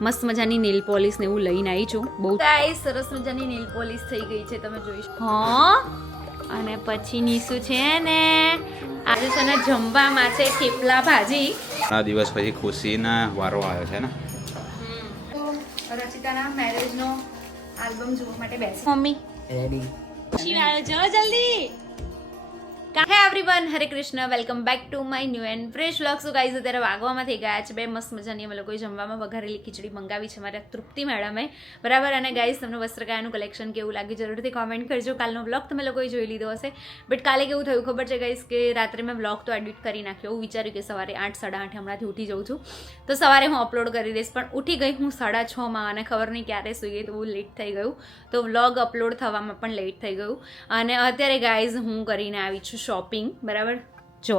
મસ્ત મજાની nail polish ને એવું લઈને આવી છું. બહુ ગાઈસ સરસ મજાની નેલ પોલિશ થઈ ગઈ છે, તમે જોઈ શકો. હા, અને પછી નીસુ છે ને આજે છે ને જમવામાં છે થેપલા ભાજી. આ દિવસ પછી ખુશીના વારો આવ્યો છે ને. રચિતાના મેરેજનો આલ્બમ જોવા માટે બેસી. મમ્મી રેડી ખુશી આવ્યો, જો જલ્દી. હે everyone, Hare Krishna, welcome back to my new and fresh vlog. So guys અત્યારે વાગવામાં થઈ ગયા છે બે. મસ્ત મજાની અમે લોકોએ જમવામાં વઘારેલી ખીચડી મંગાવી છે મારા તૃપ્તિ મેડમે, બરાબર. અને ગાઈઝ તમને વસ્ત્રકાયાનું કલેક્શન કેવું લાગ્યું જરૂરથી કોમેન્ટ કરજો. કાલનો વ્લોગ તમે લોકોએ જોઈ લીધો હશે, બટ કાલે કેવું થયું ખબર છે ગાઈઝ કે રાત્રે મેં વ્લોગ તો એડિટ કરી નાખ્યો. એવું વિચાર્યું કે સવારે 8 સાડા 8 હમણાંથી ઉઠી જાઉં છું તો સવારે હું અપલોડ કરી દઈશ, પણ ઉઠી ગઈ હું 6:30 અને ખબર નહીં ક્યારે સુઈ ગઈ તો બહુ લેટ થઈ ગયું, તો વ્લોગ અપલોડ થવામાં પણ લેટ થઈ ગયું. અને અત્યારે ગાઈઝ હું કરીને આવી છું શોપિંગ, બરાબર. જો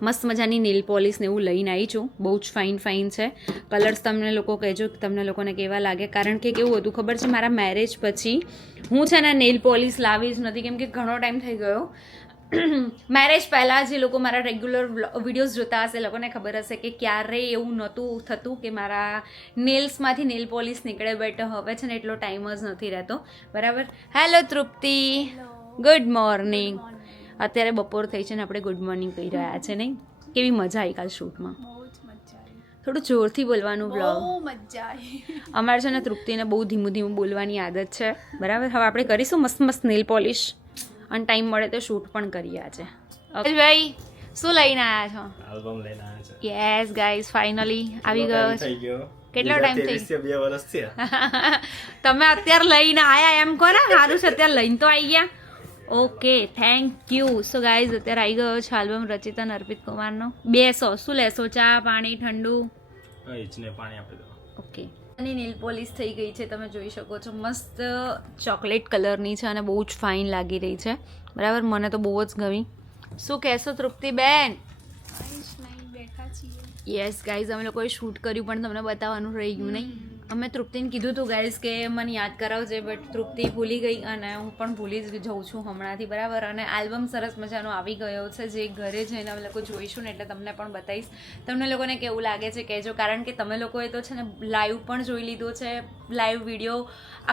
મસ્ત મજાની નેલ પોલિશ ને એવું લઈને આવી છું. બહુ જ ફાઇન છે. કલર્સ તમને લોકો કહેજો કે તમને લોકોને કેવા લાગે, કારણ કે કેવું હતું ખબર છે, મારા મેરેજ પછી હું છે ને નેલ પોલિશ લાવી જ નથી, કેમ કે ઘણો ટાઈમ થઈ ગયો. મેરેજ પહેલાં જે લોકો મારા રેગ્યુલર વિડીયોઝ જોતા હશે એ લોકોને ખબર હશે કે ક્યારેય એવું નહોતું થતું કે મારા નેલ્સમાંથી નેલ પોલિશ નીકળે, બટ હવે છે ને એટલો ટાઈમ જ નથી રહેતો, બરાબર. હેલો તૃપ્તિ, ગુડ મોર્નિંગ. અત્યારે બપોર થઈ છે ને આપણે ગુડ મોર્નિંગ કહી રહ્યા છે, નહીં? કેવી મજા આવી કાલ શૂટમાં? થોડું જોરથી બોલવાનું બ્લોગ. અમારે છે ને તૃપ્તિને બહુ ધીમું ધીમું બોલવાની આદત છે, બરાબર. હવે આપણે કરીશું મસ્ત મસ્ત નેલ પોલિશ, અને ટાઈમ મળે તો શૂટ પણ કરી આજે. ભાઈ શું લઈને આવ્યા છો? આલ્બમ લઈને આવ્યા છે. યસ ગાઈઝ, ફાઇનલી આવી ગયો. કેટલો ટાઈમ થઈ ગયો? 2 વર્ષ થયા. તમે અત્યારે લઈને આયા એમ કહો ને, સારું છે અત્યારે લઈને તો આવી ગયા. Okay, thank you. So guys અત્યારે આવી ગયો છે આલ્બમ રચિતા અને અર્પિત કુમારનો. બેસો, શું લેશો? ચા, પાણી, ઠંડુ? પાણી આપી દો. ઓકે. અને નેલ પોલિશ થઈ ગઈ છે, તમે જોઈ શકો છો. મસ્ત ચોકલેટ કલરની છે અને બહુ જ ફાઇન લાગી રહી છે, બરાબર. મને તો બહુ જ ગમી. શું કહેશો તૃપ્તિ બેન? યસ ગાઈઝ, અમે લોકોએ શૂટ કર્યું પણ તમને બતાવવાનું રહી ગયું નહીં. અમે તૃપ્તિને કીધું હતું ગાઈઝ કે મને યાદ કરાવજે, બટ તૃપ્તિ ભૂલી ગઈ અને હું પણ ભૂલી જ જઉં છું હમણાંથી, બરાબર. અને આલ્બમ સરસ મજાનો આવી ગયો છે, જે ઘરે જઈને અમે લોકો જોઈશું ને એટલે તમને પણ બતાવીશ. તમને લોકોને કેવું લાગે છે કહેજો, કારણ કે તમે લોકોએ તો છે ને લાઈવ પણ જોઈ લીધો છે, લાઈવ વિડીયો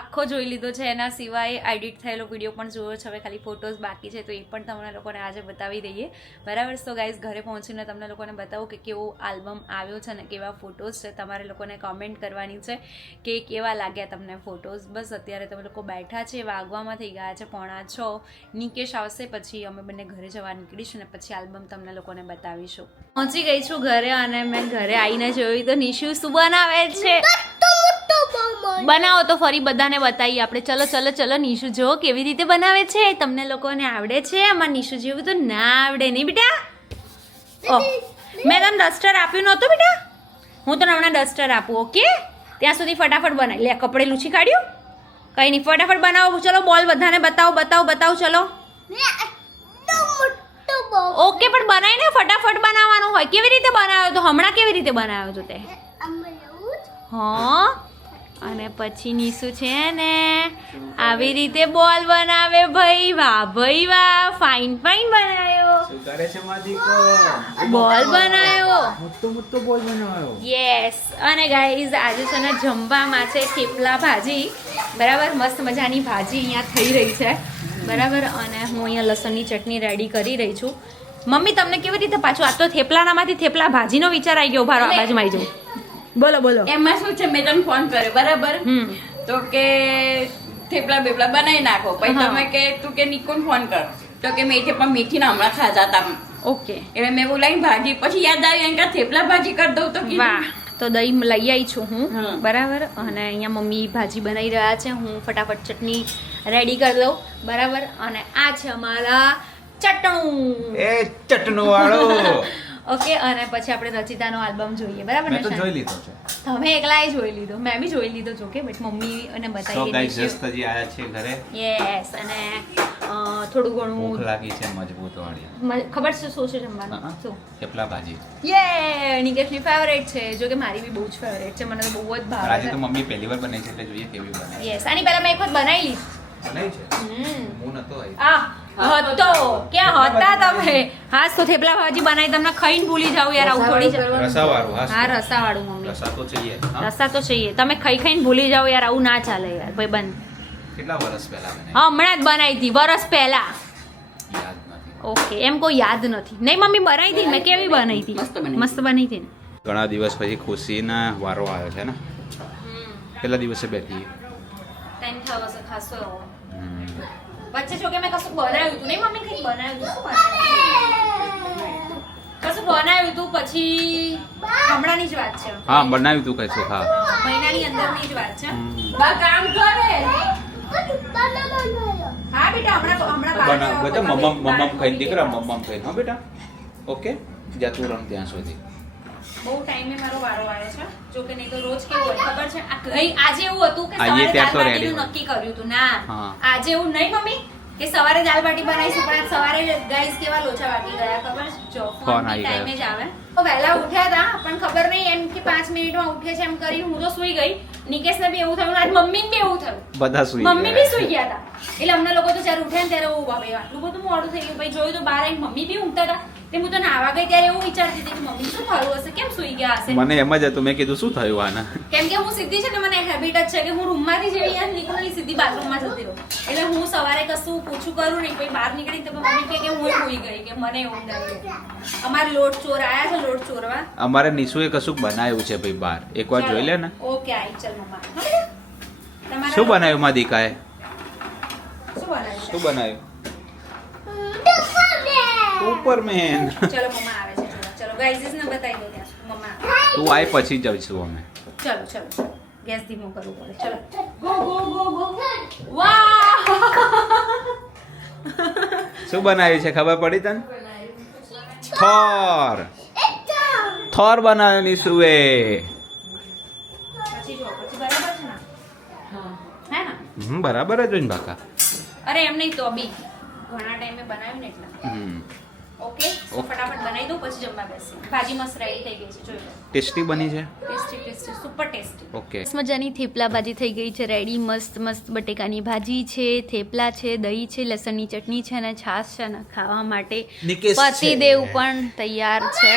આખો જોઈ લીધો છે, એના સિવાય એડિટ થયેલો વિડીયો પણ જોયો છે. હવે ખાલી ફોટોઝ બાકી છે, તો એ પણ તમને લોકોને આજે બતાવી દઈએ, બરાબર. સો ગાઈઝ ઘરે પહોંચીને તમને લોકોને બતાવું કે કેવો આલ્બમ આવ્યો છે ને કેવા ફોટોઝ છે. તમારે લોકોને કોમેન્ટ કરવાની છે કે કેવા લાગ્યા તમને ફોટોઝ. બસ અત્યારે તમે લોકો બેઠા છે, વાગવામાં થઈ ગયા છે 5:45. નિકેશ આવશે પછી અમે બંને ઘરે જવા નીકળીશું ને પછી આલ્બમ તમને લોકોને બતાવીશું. પહોંચી ગઈ છું ઘરે અને મેં ઘરે આવીને જોયું તો નિશુ શું બનાવે છે. બનાવો તો ફરી બધાને બતાવીએ આપણે. ચલો ચલો ચલો, નિશુ જો કેવી રીતે બનાવે છે. તમને લોકોને આવડે છે? આમાં નિશુ જેવું તો ના આવડે નહીં બેટા. ઓહ, મેં તને ડસ્ટર આપ્યું નહોતું બેટા, હું તને હમણાં ડસ્ટર આપું. ઓકે, ત્યાં સુધી ફટાફટ બનાવી લે. કપડે લૂછી કાઢ્યું? કંઈ નહીં, ફટાફટ બનાવો. ચલો બોલ બધાને બતાવો બતાવો બતાવો. ચલો ઓકે, પણ બનાવીને ફટાફટ બનાવવાનું હોય. કેવી રીતે બનાવ્યો તો? હમણાં કેવી રીતે બનાવ્યો તો તે? હા, અને પછી નીસુ છે ને આવી રીતે બોલ બનાવે. ભાઈ વાહ, ભાઈ વાહ, ફાઇન ફાઇન બનાવ્યો. શું કરે છે માજીકો? બોલ બનાવ્યો, મોટો બોલ બનાવ્યો. યસ. અને ગાઈઝ આજે છે ને જમવામાં છે થેપલા ભાજી, બરાબર. મસ્ત મજાની ભાજી અહીંયા થઈ રહી છે, બરાબર. અને હું અહીંયા લસણની ચટણી રેડી કરી રહી છું. મમ્મી તમને કેવી રીતે પાછું આ તો થેપલાનામાંથી થેપલા ભાજીનો વિચાર આવી ગયો? ભારો આ બાજુમાં આવી જાઉં. બોલો બોલો. એમાં શું છે, મેં તને ફોન કર્યો બરાબર, તો કે થેપલા બેપલા બનાવી નાખો. પછી તમે કે તું કે નિકોન ફોન કર, તો કે મેથી પણ મેથી ના હમણાં ખાધા હતા. ઓકે, એટલે મેં બોલાવી ભાજી, પછી યાદ આવી એમ કે થેપલા ભાજી કરી દઉં તો વાહ. તો દહીં લઈ આવી છું હું, બરાબર. અને અહીંયા મમ્મી ભાજી બનાવી રહ્યા છે, હું ફટાફટ ચટણી રેડી કરી દઉં, બરાબર. અને આ છે અમારા ચટણું, એ ચટણું વાળો. ઓકે. અને પછી આપણે રચિતાનો આલ્બમ જોઈએ, બરાબર. મેં તો જોઈ લીધો છે. તમે એકલાએ જોઈ લીધો, મેં બી જોઈ લીધો જોકે, બટ મમ્મી અને સો બતાવી ગાઈસ જસ્ટ હજી આયા છે ઘરે. યસ. અને થોડું ભૂખ ઘણું લાગી છે મજબૂત વાળી. ખબર છે શું છે જમવાનું? શું? થેપલા ભાજી. યે, નિકેશની ફેવરેટ છે, જો કે મારી બી બહુ જ ફેવરેટ છે, મને તો બહુ જ ભાવે આજે છે. તો મમ્મી પહેલી વાર બનાવી છે એટલે જોઈએ કેવી બને. યસ, આની પહેલા મેં એક વખત બનાવી લીધી, નહીં છે હમ હું નતો આવી આ હતો ક્યાં હતા તમે? હાસ તો થેપલા ભાજી બનાવી તમને ખાઈને ભૂલી જાવ યાર. આવું થોડી છે. રસાવાળું હા રસાવાળું મમ્મી. રસા તો चाहिए હા. રસા તો चाहिए. તમે ખાઈને ભૂલી જાવ યાર. આવું ના ચાલે યાર ભાઈ બંધ. કેટલા વર્ષ પહેલા બને હા હમણાં જ બનાવી હતી વરસ પહેલા. યાદ નથી. ઓકે એમ કોઈ યાદ નથી. નહીં મમ્મી બનાવી હતી મેં. કેવી બનાવી હતી? મસ્ત બનાવી. મસ્ત બની હતી ને. ઘણા દિવસ પછી ખુશીના વારો આવ્યો છે ને. કેટલા દિવસે બેઠી ટાઈમ થયો હશે ખાસો એવો. વચ્ચે જો કે મેં કશું બનાવ્યું હતું નહીં મમ્મી? કંઈક બનાવ્યું હતું. શું બનાવ્યું? કશું બનાવ્યું હતું પછી હમણાંની જ વાત છે. હા બનાવ્યું તું કઈ હા મહિનાની અંદરની જ વાત છે. બા કામ કરે. હા બેટા હમણાં બધા મમ્મ ખાઈ દીકરા મમ્મ ખાઈ હા બેટા ઓકે જા તું રમ ત્યાં સુધી બહુ ટાઈમે મારો વારો આવ્યો છે. જો કે નહીં તો રોજ કેવું હોય ખબર છે? આજે એવું હતું કે આજે સવારે ત્યાં તો દાળ ready બાટીનું હોય. નક્કી કર્યું હતું. ના હા. આજે એવું નહીં મમ્મી કે સવારે દાળ બાટી બનાવીશું પણ આજ સવારે ગાઈસ કેવા લોચા વાટી ગયા ખબર છે? જો ફોન ફોન આવી ટાઈમે જ ગયો. આવે. તો વહેલા ઉઠ્યા હતા પણ ખબર નહીં એમ કે 5 મિનિટમાં ઉઠે છે એમ કરી હું તો સુઈ ગઈ. નિકેશને બી એવું થયું આજ મમ્મીને બી એવું થયું. બધા સુઈ મમ્મી બી સુઈ ગયા હતા. એટલે અમને લોકો તો જ્યારે ઉઠ્યા ને ત્યારે ઓ બાબા આટલું બધું મોડું થઈ ગયું. ભાઈ જોયું તો બહાર આવીને મમ્મી બી ઊંઘતા હતા. તે હું તો નાવા ગઈ ત્યારે એવું વિચારતી હતી કે મમ્મી શું થયું હશે? કેમ સુઈ ગયા હશે? મને એમ જ હતું મેં કીધું શું થયું આના કેમ કે હું સીધી છે ને મને હેબિટ જ છે કે હું રૂમમાંથી જેવી યાર નીકળું ને સીધી બાથરૂમમાં જતી રહું. એટલે હું સવારે કશું પૂછું કરું નહીં. પછી બહાર નીકળી તો મમ્મી કહે કે હું ભૂલી ગઈ કે મને ઊંઘ આવી ગઈ. અમારે લોટ ચોર આયા છે લોટ ચોરવા. અમારે નિશુએ કશું બનાવ્યું છે ભાઈ બહાર એકવાર જોઈ લે ને ઓકે આઈ ચલ મમ્મા. તમારા શું બનાવ્યું માં દીકાએ શું બનાવ્યું? શું બનાવ્યું સુપરમેન ચલો મમ્મા આવે છે. ચલો ગાઈઝ ને બતાવી દો ત્યાં મમ્મા. તું આય પછી જઈશું અમે ચલો ચલો ગેસ ધીમો કરવું પડે. ચલો ગો ગો ગો ગો. વાહ શું બનાવ્યું છે ખબર પડી તને થોર બનાવ્યો નિશુએ પછી જો પછી બરાબર છે ને? હે ને? બરાબર જ હોય ને બાકા અરે એમ નહીં તો બી ઘણા ટાઈમે બનાવ્યું ને એટલે ઓકે તો ફટાફટ બનાવી દઉં પછી જમવા બેસી. ભાજી મસ્ત રેડી થઈ ગઈ છે જોઈ લો. ટેસ્ટી બની છે tasty tasty super tasty. Okay મજાની થેપલા ભાજી થઈ ગઈ છે રેડી. મસ્ત મસ્ત બટેકાની ભાજી છે, થેપલા છે, દહીં છે, લસણની ચટણી છે અને છાશ છે ને ખાવા માટે પતિદેવ પણ તૈયાર છે.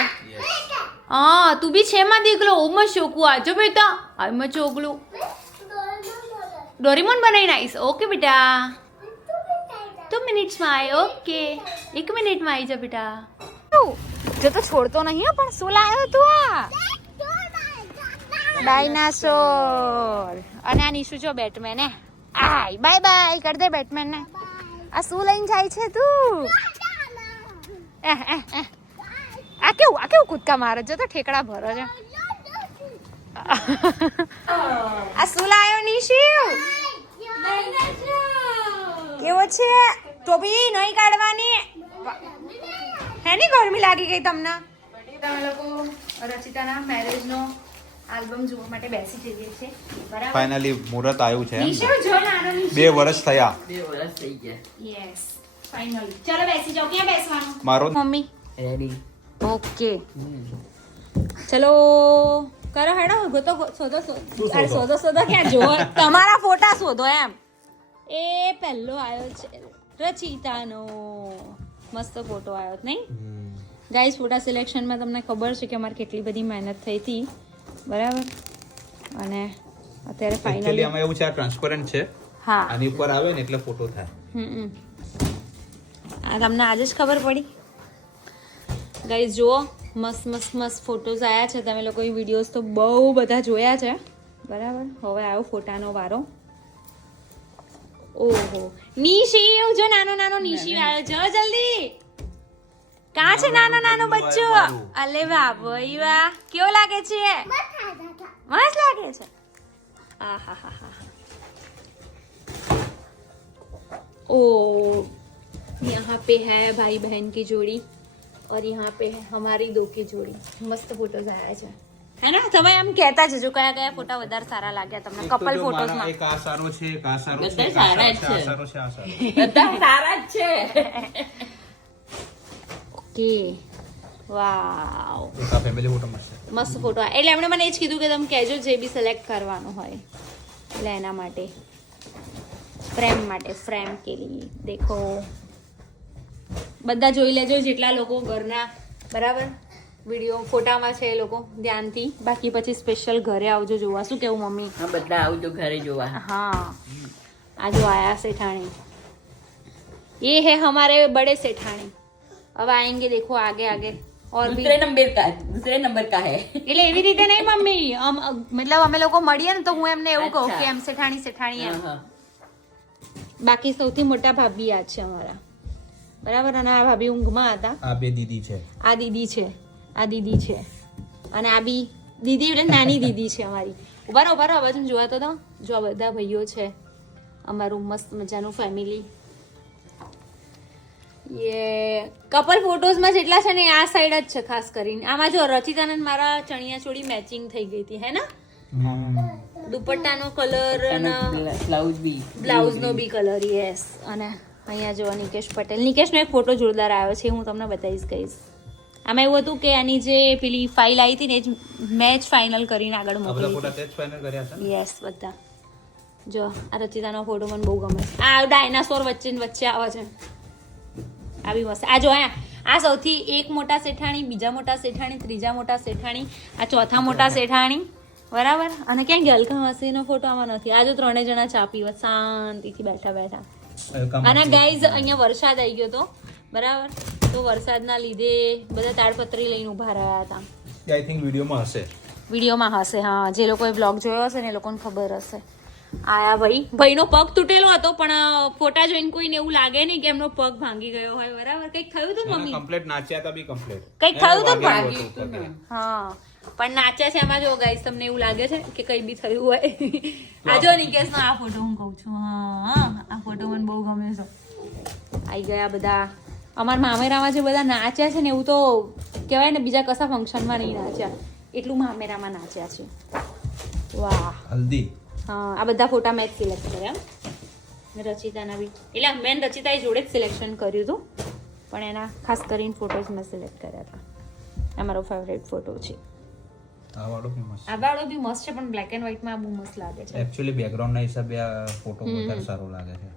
હા તું બી છે માં દીકલો ઓમાં ચોકું આજો બેટા આમાં ચોકલું ડોરેમોન બનાવીને આવીશ. ઓકે બેટા 2 મિનિટ્સમાં આય. ઓકે 1 મિનિટમાં આવી જા બેટા. જો તો છોડતો નહીં હો, પણ શું લાવ્યો તું આ ડાયનાસોર. અને આ નિશુ જો બેટમેન હે. આય બાય બાય કર દે બેટમેન ને. આ શું લઈને જાય છે તું? આ કેવું કૂદકા મારે છે? તો ઠેકડા ભરો છે. આ શું લાવ્યો નિશુ? કેવો છે? ટોપી નહીં કાઢવાની. હેની ગરમી લાગી ગઈ તમને? તમે લોકો રચિતાના મેરેજનો આલ્બમ જોવા માટે બેસી જઈએ છે. બરાબર. ફાઇનલી મુહૂર્ત આવ્યું છે નિશુ જો નાનો નિશુ. 2 વર્ષ થયા 2 વર્ષ થઈ ગયા. Yes finally. ચલો બેસી જાઓ. ક્યાં બેસવાનું? મારો મમ્મી રેડી. ઓકે ચલો કરો હેડો. ગોતો શોધો અરે શોધો ક્યાં જો તમારા ફોટા શોધો એમ. એ પહેલો આવ્યો છે રચિતાનો મસ્ત ફોટો આવ્યો નહીં ગાઈસ? ફોટા સિલેક્શનમાં તમને ખબર છે કે અમારે કેટલી બધી મહેનત થઈ હતી બરાબર. અને અત્યારે ફાઇનલી આમાં એવું છે આ ટ્રાન્સપરન્ટ છે હા આની ઉપર આવે ને એટલે ફોટો થાય. આ તમને આજે જ ખબર પડી ગાઈસ. જુઓ મસ્ત મસ્ત મસ્ત ફોટોઝ આવ્યા છે. તમે લોકો વિડીયોઝ તો બહુ બધા જોયા છે બરાબર. હવે આવ્યો ફોટાનો વારો. ઓહો નિશી જો નાનો નાનો નિશી આવ્યો. જો જલ્દી. કાં છે નાનો નાનો બચ્ચો? અલે વાહ ભાઈ વાહ. કેવો લાગે છે? મસ્ત લાગે છે. આહાહા. ओ यहाँ पे है भाई बहन की जोड़ी और यहाँ पे है हमारी दो की जोड़ी. મસ્ત ફોટોઝ આયા છે હે ને? તમે એમ કહેતા જજો કયા કયા ફોટા વધારે સારા લાગ્યા તમને કપલ ફોટોઝમાં. એક આ સારો છે એક આ સારો છે બધા એક આ સારા જ સારો છે. છે, આ સારો છે આ સારો છે. બધા સારા જ છે. ઓકે વાવ એક આ ફેમિલી ફોટો મસ્ત છે. મસ્ત ફોટો. એટલે એમણે મને એ જ કીધું કે તમે કહેજો જે બી સિલેક્ટ કરવાનું હોય એટલે એના માટે. ફ્રેમ માટે ફ્રેમ કે લીએ દેખો બધા જોઈ લેજો જેટલા લોકો ઘરના બરાબર વિડીયો ફોટામાં છે એ લોકો ધ્યાનથી બાકી પછી સ્પેશિયલ ઘરે આવજો જોવા શું કેવું મમ્મી હા બધા આવજો ઘરે જોવા हाँ आज जो आया सेठानी ये है हमारे बड़े सेठानी अब आएंगे देखो आगे आगे और भी दूसरे नंबर का है એટલે એવી રીતે નહીં મમ્મી મતલબ અમે લોકો મળીએ ને તો હું એમને એવું કહું અચ્છા. કે એમ સેઠાણી એમ હા, બાકી સૌથી મોટા ભાભી આ છે અમારા બરાબર અને આ ભાભી ઊંઘમાં હતા આ બે દીદી છે આ દીદી છે આ દીદી છે અને આ બી દીદી એટલે નાની દીદી છે અમારી ઉભા રહો આ બાજુ જોવા તો જો આ બધા ભાઈઓ છે અમારું મસ્ત મજાનું ફેમિલી યે કપલ ફોટોઝમાં જેટલા છે ને આ સાઈડ જ છે ખાસ કરીને આમાં જો રચિતાનંદ મારા ચણિયા ચોળી મેચિંગ થઈ ગઈ હતી હે ને દુપટ્ટાનો કલર અને બ્લાઉઝ બી બ્લાઉઝનો બી કલર યસ અને અહીંયા જો નિકેશ પટેલ નિકેશનો એક ફોટો જોરદાર આવ્યો છે હું તમને બતાવીશ કહીશ આમાં એવું હતું કે આની જે પેલી ફાઇલ આવી હતી ને એ જ મેચ ફાઇનલ કરીને આગળ મોકલી યસ બધા જો આ રચિતાનો ફોટો મને બહુ ગમે છે આ ડાયનાસોર વચ્ચે આવે છે આ બી મસ્ત આ જો આ સૌથી એક મોટા શેઠાણી બીજા મોટા શેઠાણી ત્રીજા મોટા શેઠાણી આ ચોથા મોટા શેઠાણી બરાબર અને ક્યાં ગલકા માસીનો ફોટો આમાં નથી આ જો ત્રણેય જણા ચા પીવા શાંતિથી બેઠા અને ગાઈઝ અહીંયા વરસાદ આવી ગયો તો બરાબર તો વરસાદના લીધે બધા તાડપત્રી લઈને ઉભા રહ્યા હતા આઈ થિંક વિડીયોમાં હશે હા જે લોકોએ બ્લોગ જોયો હશે ને એ લોકોને ખબર હશે આયા ભાઈનો પગ તૂટેલો હતો પણ ફોટા જોઈને કોઈને એવું લાગે નહીં કે એમનો પગ ભાંગી ગયો હોય બરાબર કંઈક થયું હતું મમ્મી કમ્પ્લીટ નાચ્યા હતા બી કમ્પ્લીટ કંઈક થયું હતું ભાગી હતું ને. હા પણ નાચ્યા છે એમાં જો ગાઈસ તમને એવું લાગે છે કે કઈ બી થયું હોય આ જો નિકેશનો આ ફોટો હું કહું છું હા આ ફોટો મને બહુ ગમે છે આઈ ગયા બધા અમારા મામેરામાં જે બધા નાચ્યા છે ને એવું તો કહેવાય ને બીજા કશા ફંક્શનમાં નહીં નાચ્યા એટલું મામેરામાં નાચ્યા છે વાહ હલ્દી હા આ બધા ફોટા મેં જ સિલેક્ટ કર્યા ને રચિતાના બી એટલે મેં રચિતાએ જોડે જ સિલેક્શન કર્યું હતું પણ એના ખાસ કરીને ફોટોઝ મેં સિલેક્ટ કર્યા હતા આ મારો ફેવરેટ ફોટો છે આ વાળો બી મસ્ત આ વાળો બી મસ્ત છે પણ બ્લેક એન્ડ વ્હાઈટમાં બહુ મસ્ત લાગે છે એકચ્યુઅલી બેકગ્રાઉન્ડ ના હિસાબે આ ફોટો વધારે સારો લાગે છે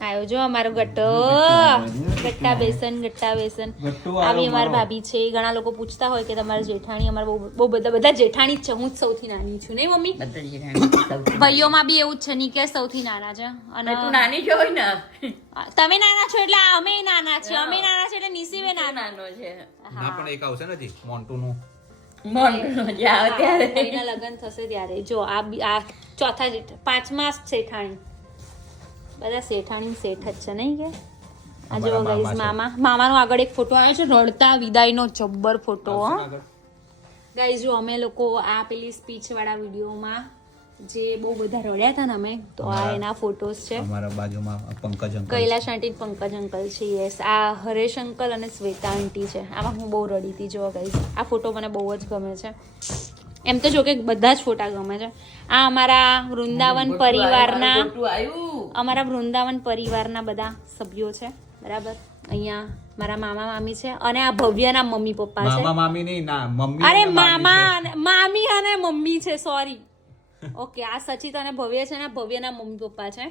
આયો જો અમારો ગટ્ટો ગટ્ટા બેસન આ બી અમારી ભાભી છે ઘણા લોકો પૂછતા હોય કે તમારા જેઠાણી અમારા બહુ બધા જેઠાણી જ છે હું જ સૌથી નાની છું નહીં મમ્મી બધા જેઠાણી ભાઈઓમાં બી એવું જ છે નિકેશ સૌથી નાના છે અને તું નાની છો હોય ને તમે નાના છો એટલે અમે નાના છીએ અમે નાના છે એટલે નિશીબે નાના નાનો છે ના પણ એક આવશે ને જી મોન્ટુ નું મન જે આવે ત્યારે એના લગ્ન થશે ત્યારે જો આ ચોથા પાંચમા શેઠાણી બધા શેઠાણી શેઠ જ છે નહીં કે આ જો ગાઈઝ મામાનો આગળ એક ફોટો આવ્યો છે રડતા વિદાયનો જબ્બર ફોટો ગાઈઝ જો અમે લોકો આ પેલી સ્પીચ વાળા વિડીયોમાં જે બહુ બધા રડ્યા હતા ને અમે તો આ એના ફોટોસ છે અમારા બાજુમાં પંકજ અંકલ કૈલાશ આંટી પંકજ અંકલ છે યસ આ હરેશ અંકલ અને શ્વેતા આંટી છે આમાં હું બહુ રડી હતી જો ગાઈઝ આ ફોટો મને બહુ જ ગમે છે એમ તો જો કે બધા જ ફોટા ગમે છે આ અમારા વૃંદાવન પરિવારના બધા સભ્યો છે બરાબર અહીંયા મારા મામા મામી છે અને આ ભવ્યના મમ્મી પપ્પા છે મામા મામી નહીં ના મમ્મી અરે મામી અને મમ્મી છે સોરી ઓકે આ સચિત અને ભવ્ય છે ને આ ભવ્યના મમ્મી પપ્પા છે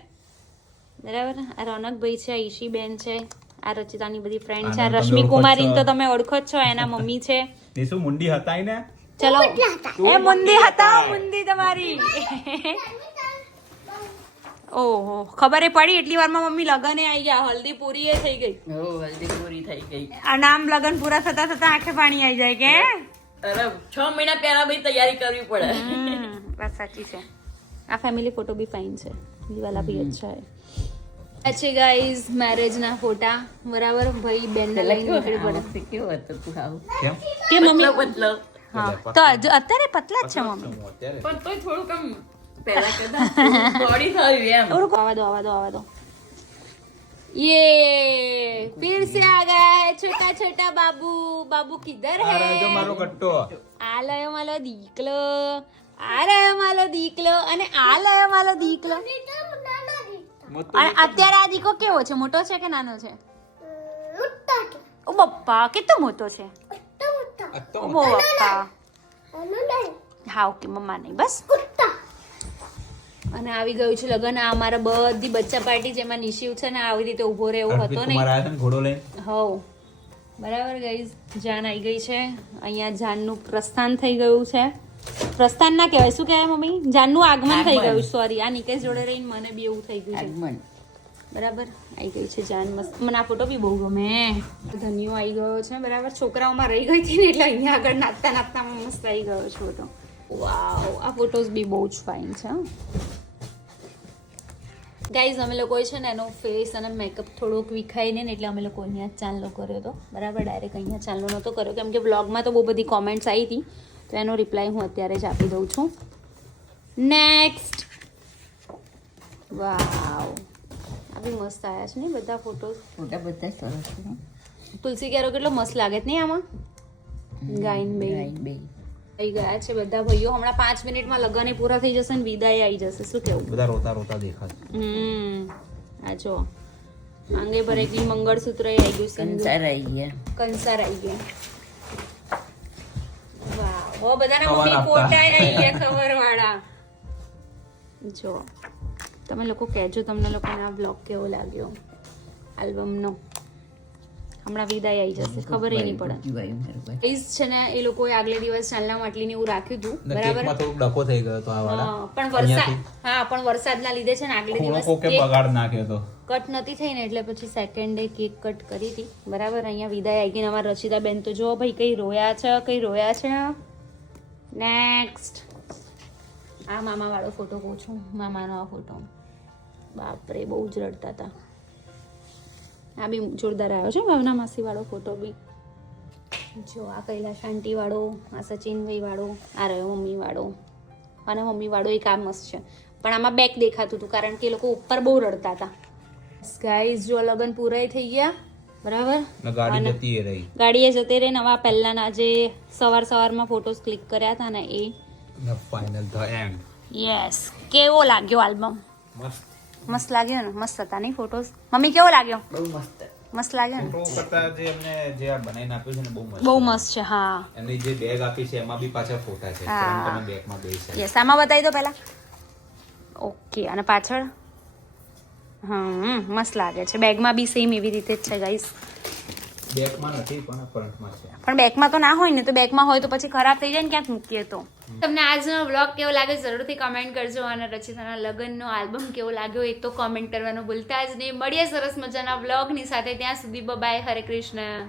બરાબર આ રોનકભાઈ છે આ ઈશીબેન છે આ રચિતાની બધી ફ્રેન્ડ છે આ રશ્મિ કુમારીને તો તમે ઓળખો જ છો એના મમ્મી છે તે શું મુંડી હતાય ને ચલો એ મુંદી હતા મુંદી તમારી ઓહો ખબર પડી એટલી વારમાં મમ્મી લગને આવી ગયા હલ્દી પૂરી એ થઈ ગઈ હલ્દી પૂરી થઈ ગઈ આ નામ લગન પૂરા થતા થતા આંખે પાણી આવી જાય કે અરે 6 મહિના પહેલા બી તૈયારી કરવી પડે વાત સાચી છે આ ફેમિલી ફોટો બી ફાઇન છે ये वाला भी अच्छा है अच्छे गाइस मैरिज ના ફોટા બરાબર ભાઈ બેન ને લઈને નીકળી પડે કેવો હતો તું આવું કેમ કે મમ્મી બદલો હા તો અત્યારે પતલા જ છે મમ્મી પણ તોય થોડું કમ પહેલા કરતા બોડી થયું એમ થોડુંક આવા દો ये फिर से आ गया है छोटा छोटा बाबू किधर है આ જો મારો ગટ્ટો આ લયો મારો દીકલો આ લયો મારો દીકલો અને આ લયો મારો દીકલો અને અત્યારે આ દીકો કેવો છે મોટો છે કે નાનો છે ઓ બપ્પા કેટલો મોટો છે ઓ બપ્પા હા ઓકે મમ્મા નહીં બસ અને આવી ગયું છે લગન. આ અમારા બધી બચ્ચા પાર્ટી જેમાં નિશિવ છે ને આવી રીતે ઉભો રહે એવો હતો નહીં. ઘોડો લઈને હવ બરાબર ગાઈઝ. જાન આવી ગઈ છે અહીંયા. જાનનું પ્રસ્થાન થઈ ગયું છે. પ્રસ્થાન ના કહેવાય, શું કહેવાય મમ્મી? જાનનું આગમન થઈ ગયું. સોરી, આ નિકેશ જોડે રહીને મને બી એવું થઈ ગયું છે. બરાબર આવી ગઈ છે જાન. મસ્ત. મને આ ફોટો બી બહુ ગમે. ધન્યો આવી ગયો છે. બરાબર, છોકરાઓમાં રહી ગઈ હતી ને એટલે અહીંયા આગળ નાચતા નાચતામાં મસ્ત આવી ગયો છે ફોટો. વાવ, આ ફોટોઝ બી બહુ જ ફાઇન છે. ગાઈઝ અમે લોકોએ છે ને એનો ફેસ અને મેકઅપ થોડોક વિખાઈને ને એટલે અમે લોકો અહીંયા જ ચાંદલો કર્યો હતો. બરાબર, ડાયરેક્ટ અહીંયા ચાંદલો નહોતો કર્યો કેમ કે બ્લોગમાં તો બહુ બધી કોમેન્ટ્સ આવી હતી, તો એનો રિપ્લાય હું અત્યારે જ આપી દઉં છું. નેક્સ્ટ. વાવ, આ બી મસ્ત આવ્યા છે ને બધા ફોટોઝ. ફોટા બધા સરસ છે. તુલસી ક્યારો કેટલો મસ્ત લાગે છે નહીં આમાં. ગાઈન બે આવી ગયા છે બધા ભાઈઓ. હમણાં 5 મિનિટમાં લગ્ન પૂરા થઈ જશે ને વિદાય આવી જશે. શું કેવું? બધા રોતા રોતા દેખાશે. આ જો આંગે ભરે ગઈ, મંગળસૂત્ર આવી ગયું, કંસાર આવી ગયા. કંસાર આવી ગયા. વાહ, ઓ બધાના મમ્મી ફોટા આવી ગયા ખબર વાળા. જો તમે લોકો કહેજો તમને લોકોને આ બ્લોગ કેવો લાગ્યો આલ્બમનો. હમણાં વિદાય આવી જશે, ખબર નહીં પડે. પ્લીઝ છે ને એ લોકોએ આગલે દિવસ ચાલના માટલીને એવું રાખ્યું હતું. બરાબર, થોડુંક ડકો થઈ ગયો તો આ વાળા. પણ વરસાદ, હા પણ વરસાદના લીધે છે ને આગલે દિવસ બગાડ નાખ્યો તો કટ નથી થઈ ને એટલે પછી સેકન્ડ ડે કેક કટ કરી હતી. બરાબર, અહીંયા વિદાય આવી ગઈ. અમારા રચિતા બેન તો જો ભાઈ કઈ રોયા છે, કઈ રોયા છે. નેક્સ્ટ. આ મામા વાળો ફોટો કહું છું, મામાનો આ ફોટો. બાપરે, બહુ જ રડતા હતા. આ બી જોરદાર આવ્યો છે ભાવના માસી વાળો ફોટો બી. જો આ કૈલાશ આંટી વાળો, આ સચિનભાઈ વાળો, આ રહ્યો મમ્મી વાળો. અને મમ્મી વાળો એક આ મસ્ત છે પણ આમાં બેક દેખાતું હતું કારણ કે એ લોકો ઉપર બહુ રડતા હતા. ગાઈઝ જો લગન પૂરા થઈ ગયા. બરાબર, ગાડી જતી રહી. ગાડીએ જતી રહી. નવા પહેલાના જે સવારમાં ફોટોસ ક્લિક કર્યા હતા ને એ ફાઇનલ ધ એન્ડ. યસ. કેવો લાગ્યો આલ્બમ? મસ્ત મસ્ત લાગ્યો ને? મસ્ત હતા નહીં ફોટોસ? મમ્મી કેવો લાગ્યો? બહુ મસ્ત. મસ્ત લાગ્યો ને? ફોટો કરતા જે અમને જે આ બનાવીને આપ્યું છે ને બહુ મસ્ત. બહુ મસ્ત છે. હા, એમની જે બેગ આપી છે એમાં બી પાછા ફોટા છે. હા. તમે બેગમાં બે છે. યસ. આમાં બતાવી દો પહેલા. ઓકે, અને પાછળ મસ્ત લાગે છે. બેગમાં બી સેમ એવી રીતે જ છે ગાઈસ. બેગમાં નથી પણ ફ્રન્ટમાં છે. પણ બેગમાં તો ના હોય ને, તો બેગમાં હોય તો પછી ખરાબ થઈ જાય ને ક્યાંક મૂકીએ તો. તમને આજનો વ્લોગ કેવો લાગ્યો જરૂરથી કમેન્ટ કરજો. અને રચિતાના લગ્નનો આલ્બમ કેવો લાગ્યો એ તો કમેન્ટ કરવાનું ભૂલતા જ નહીં. મળીએ સરસ મજાના વ્લોગની સાથે. ત્યાં સુધી બાય. હરે કૃષ્ણ.